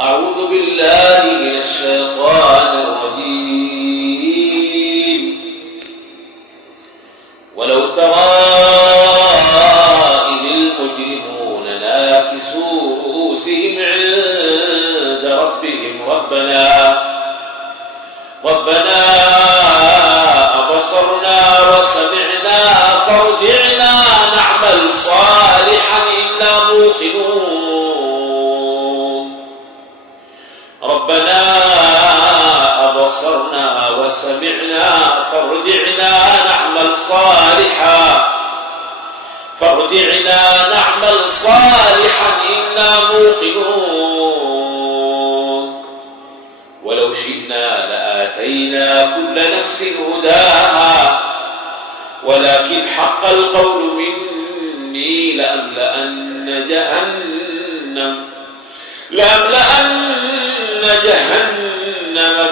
أعوذ بالله من الشيطان الرجيم. ولو ترى إذ المجرمون ناكسوا رؤوسهم عند ربهم ربنا أبصرنا وسمعنا فارجعنا نعمل صالحا إنا موقنون. ربنا أبصرنا وسمعنا فارجعنا نعمل صالحا إنا موقنون. ولو شئنا لآتينا كل نفس هداها ولكن حق القول مني لأملأن جهنم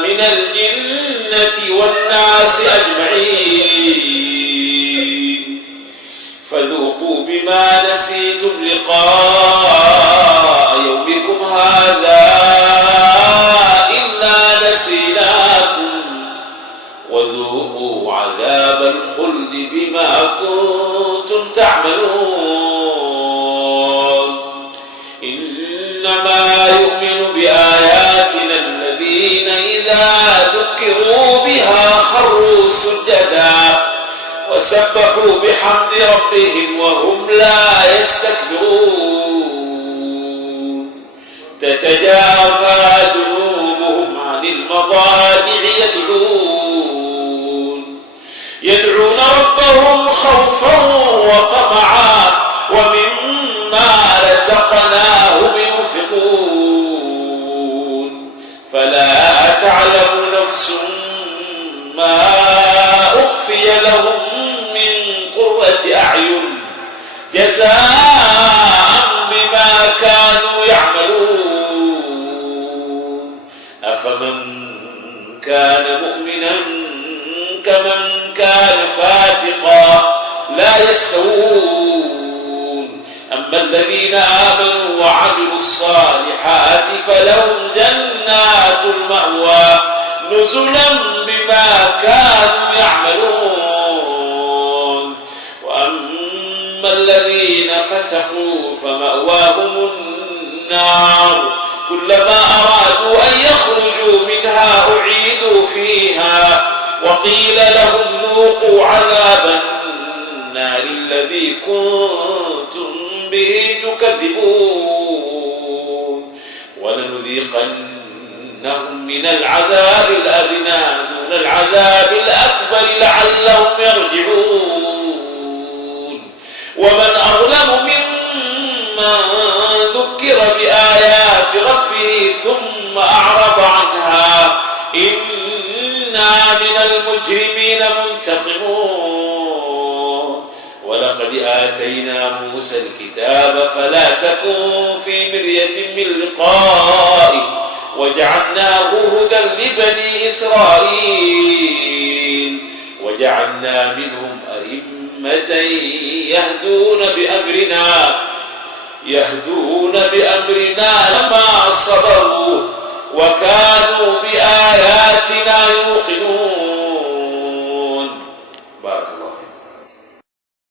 من الجنة والناس أجمعين فذوقوا بما نسيتم لقاء يومكم هذا إنا نسيناكم وذوقوا عذاب الخلد بما كنتم تعملون. إنما يؤمن بآياتنا الذين إذا ذكروا بها خروا سجدا وسبحوا بحمد ربهم وهم لا يستكبرون. تتجافى جنوبهم عن المضاجع يدعون ربهم خوفا وطمعا ومما رزقناهم ينفقون. فلا تعلم نفس ما أخفي لهم من قرة أعين جزاء بما كانوا يعملون. أفمن كان مؤمنا كمن كان فاسقا لا يستوون. أما الذين آمنوا وعملوا الصالحات فلهم جنات المأوى نزلا بما كانوا يعملون. وأما الذين فسقوا فمأواهم النار كلما أرادوا أن يخرجوا منها أعيدوا فيها وقيل لهم ذوقوا عذاب النار الذي كنتم به تكذبون. ولنذيقنهم من العذاب الأدنى دون العذاب الأكبر لعلهم يرجعون. ومن أظلم ممن ذكر بآيات ربه ثم أعرض عنها إنا من المجرمين منتقمون. ولقد آتينا موسى الكتاب فلا تكن في مرية من لقائه وجعلناه هدى لبني إسرائيل وجعلنا منهم أئمة يهدون بأمرنا لما صبروا وكانوا بآياتنا يوقنون.